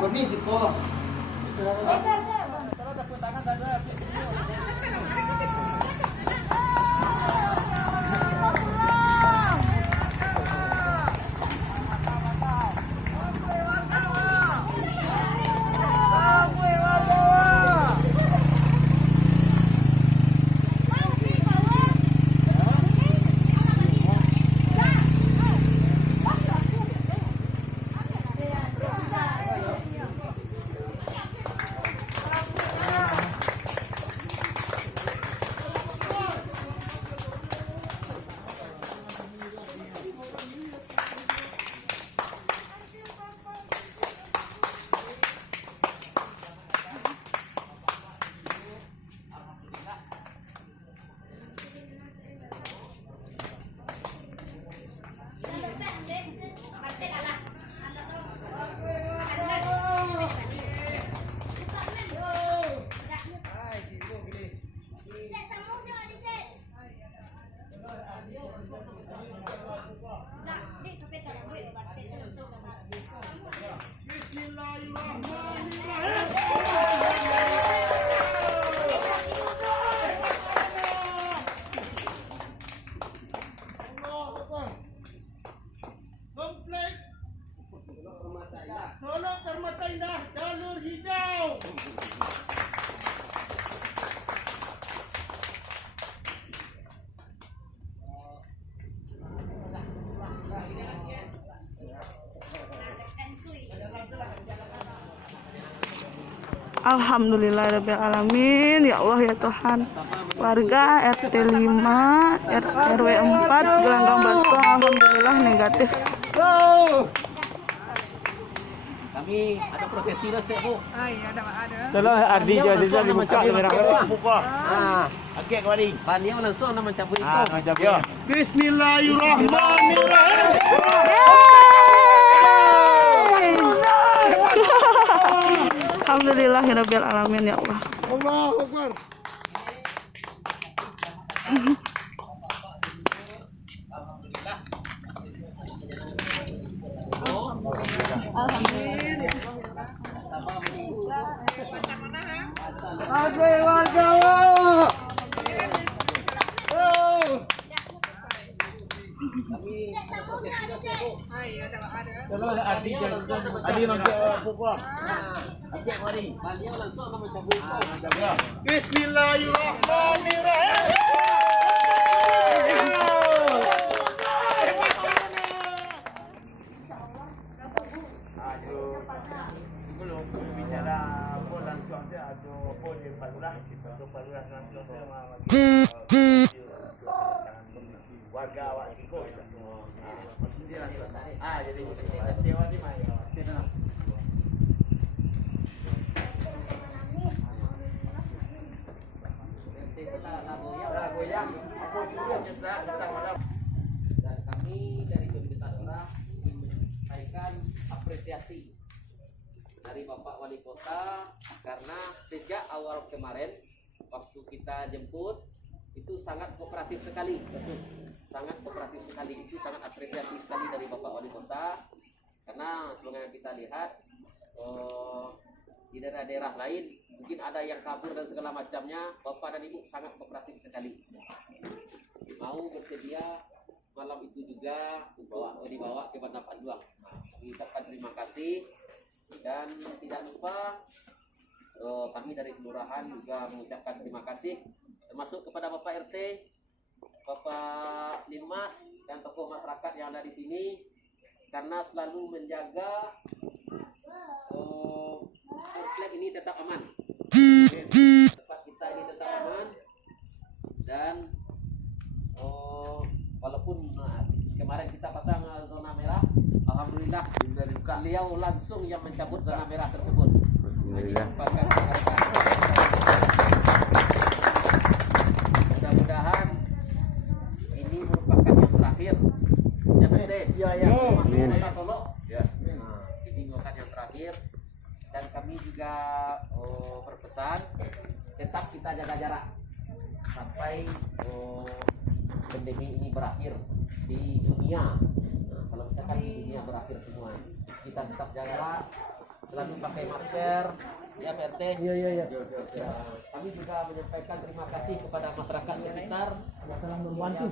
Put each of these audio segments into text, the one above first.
Permisi po. Solo Permata Indah jalur hijau. Alhamdulillahirabbil alamin, ya Allah ya Tuhan. Warga RT 5 RW 4 Gelanggang Batu alhamdulillah negatif. Kami ada profesi lah saya bu. Ada. Dalam Ardi jadi dibuka kamera. Buka. Okey kembali. Pania langsung nak mencabut itu. Ya. Bismillahirrahmanirrahim. Alhamdulillahirabbil alamin, ya Allah. Allahu Akbar. Aduh warga. Dalam Ardi jadi buka. Okey mari. Pania langsung nak mencabut itu. Bismillahirrahmanirrahim. Belum bicara pun langsung saya ada pun di Palurah. Untuk Palurah langsung saya warga awak sikit. Dia langsung. Jadi dewan ni mai. Dan kami dari Pemerintah Daerah ingin menyampaikan apresiasi dari Bapak Wali Kota karena sejak awal kemarin waktu kita jemput itu sangat kooperatif sekali, sangat kooperatif sekali. Itu sangat apresiasi sekali dari Bapak Wali Kota karena sebagaimana kita lihat di daerah-daerah lain mungkin ada yang kabur dan segala macamnya. Bapak dan Ibu sangat kooperatif sekali, mau bersedia malam itu juga dibawa ke Bandar Panjuang. Kami ucapkan terima kasih dan tidak lupa kami dari kelurahan juga mengucapkan terima kasih termasuk kepada Bapak RT, Bapak Linmas dan tokoh masyarakat yang ada di sini karena selalu menjaga komplek ini tetap aman. Tempat kita ini tetap aman dan walaupun kemarin kita pasang zona merah, alhamdulillah beliau langsung yang mencabut zona merah tersebut. Mudah-mudahan ini merupakan yang terakhir. Ya betul. Ya. Kota Solo. Ya. Ini merupakan yang terakhir dan kami juga berpesan tetap kita jaga jarak sampai pandemi ini berakhir di dunia. kalau misalkan di dunia berakhir semua, kita tetap jaga, selalu pakai masker, ya Pak RT. Iya. Ya, kami juga menyampaikan terima kasih kepada masyarakat sekitar yang telah membantu,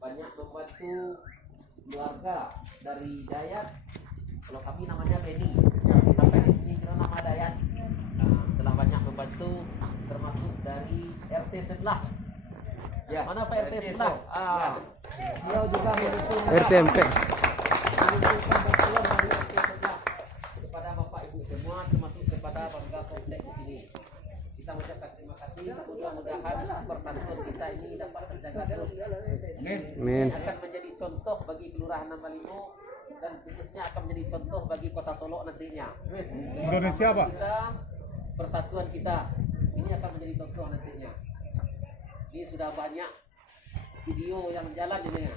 banyak membantu keluarga dari Dayat. Kalau kami namanya Beni, sampai di sini kira nama Dayat. Telah banyak membantu, termasuk dari RT sebelah. Ya, mana Pak RT sebelah? Dia juga mendukung RTMP. mengumpulkan bantuan dari RT sebelah kepada Bapak Ibu semua, termasuk kepada warga komplek di sini. Kita mengucapkan terima kasih. Mudah-mudahan persatuan kita ini dapat terjaga terus. Amin. Akan menjadi contoh bagi Kelurahan Nambalimo dan khususnya akan menjadi contoh bagi Kota Solo nantinya. Indonesia, Pak. Kita, persatuan kita ini akan menjadi contoh nantinya. Ini sudah banyak video yang jalan ini ya.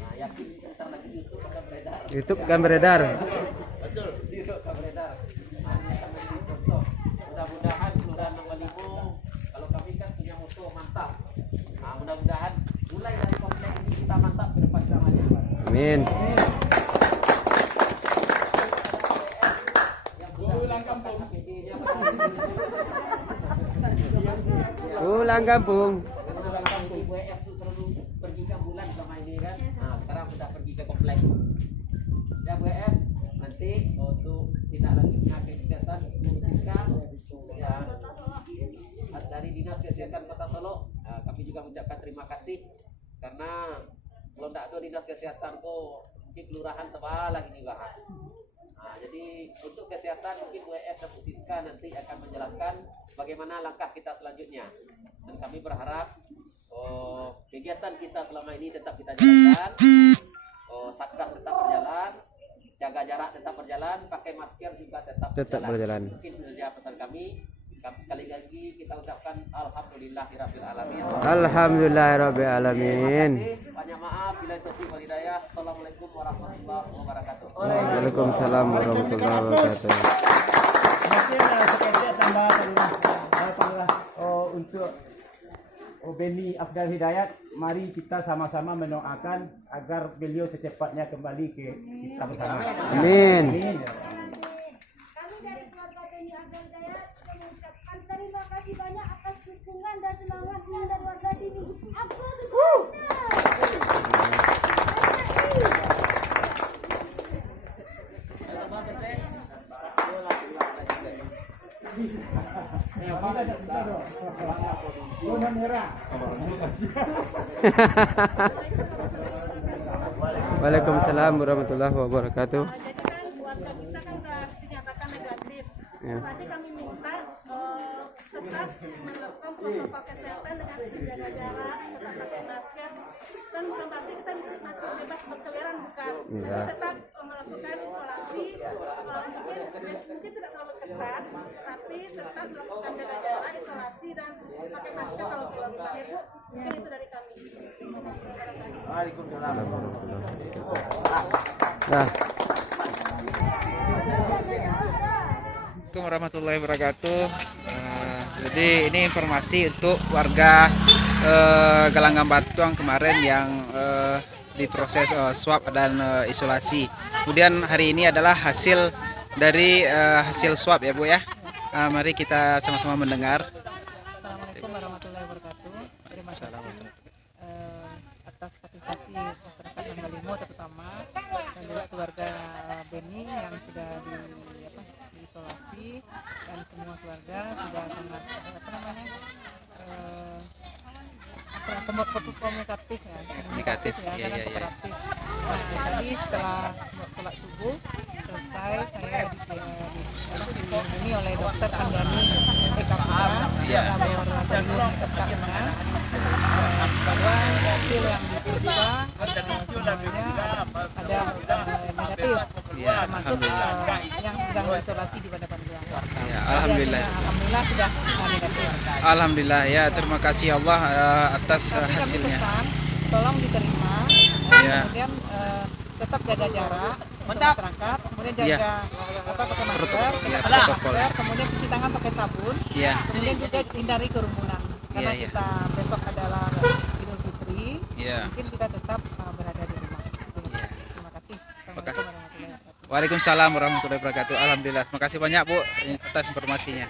Nah, yakin sebentar lagi YouTube akan beredar. YouTube kan beredar. YouTube akan beredar. Nah, ini akan menjadi contoh. Mudah-mudahan Kelurahan Nambalimo, kalau kami kan punya moto mantap. Nah, mudah-mudahan mulai dari komplek ini kita mantap ke depan selamanya. Amin. Pulang kampung. Karena WF itu selalu pergi ke bulan selama ini kan. Nah, sekarang sudah pergi ke komplek. Ya WF nanti untuk tindak lanjutnya kesehatan memungkinkan ya dari Dinas Kesehatan Kota Solo. Nah, kami juga mengucapkan terima kasih karena kalau tidak ada Dinas Kesehatan kok mungkin kelurahan tebal lagi nih bahan. Nah, jadi untuk kesehatan mungkin WF dan Siska nanti akan menjelaskan bagaimana langkah kita selanjutnya. Dan kami berharap kegiatan kita selama ini tetap kita jalankan, satgas tetap berjalan, jaga jarak tetap berjalan, pakai masker juga tetap berjalan. Mungkin itu saja pesan kami. Sekali lagi kita ucapkan alhamdulillahirabbil alamin. Alhamdulillahirabbil alamin. Terima kasih. Banyak maaf bila taufiq wal hidayah. Assalamualaikum warahmatullahi wabarakatuh. Waalaikumsalam warahmatullahi wabarakatuh. Mungkin sekecil tambahan untuk Beni Afdal Hidayat, mari kita sama-sama mendoakan agar beliau secepatnya kembali ke kita bersama. Amin. Amin. Kami dari keluarga Beni Afdal Hidayat mengucapkan terima kasih banyak atas dukungan dan semangatnya dari warga sini. Aplaus semuanya. Waalaikumsalam warahmatullahi wabarakatuh. Jadi kan keluarga kita kan udah dinyatakan negatif. Ya. Berarti kami minta tetap melakukan protokol kesehatan dengan menjaga jarak, tetap pakai masker. Dan bukan berarti kita masih bebas berkeliaran, bukan. Iya. Tetap melakukan isolasi, mungkin tidak terlalu ketat, tapi tetap melakukan jaga jarak, isolasi dan pakai masker kalau keluar rumah. Ya Bu, mungkin itu dari kami. Waalaikumsalam. Nah, Assalamualaikum warahmatullahi wabarakatuh. Jadi ini informasi untuk warga Gelanggang Batuang kemarin yang diproses swab dan isolasi. Kemudian hari ini adalah hasil dari hasil swab ya Bu ya. Mari kita sama-sama mendengar. Assalamualaikum warahmatullahi wabarakatuh. Terima kasih atas partisipasi masyarakat Nambalimo terutama dan juga keluarga Beni yang sudah diisolasi dan semua keluarga sudah sangat komunikatif ya, Komunikatif, ya, iya, sangat iya, iya. kooperatif. Nah, tadi setelah sholat subuh selesai saya dikunjungi oleh dokter Anggani EKPA Iya. laboratorium Tekakna bahwa hasil yang diperiksa semuanya ada negatif, Iya, termasuk alhamdulillah. yang sedang isolasi di Pada Panduan. Ya, alhamdulillah. Alhamdulillah sudah negatif. Alhamdulillah ya, terima kasih Allah atas Tapi kami hasilnya. pesan, tolong diterima, Iya. kemudian tetap jaga jarak untuk masyarakat, kemudian jaga Iya. pakai masker, Protokol, iya, pakai protokol. masker, kemudian cuci tangan pakai sabun, Ya, kemudian juga hindari kerumunan karena Iya, iya. kita besok adalah Idul Fitri, ya. mungkin kita tetap berada di rumah. Ya. Waalaikumsalam warahmatullahi wabarakatuh. Alhamdulillah. Terima kasih banyak Bu atas informasinya.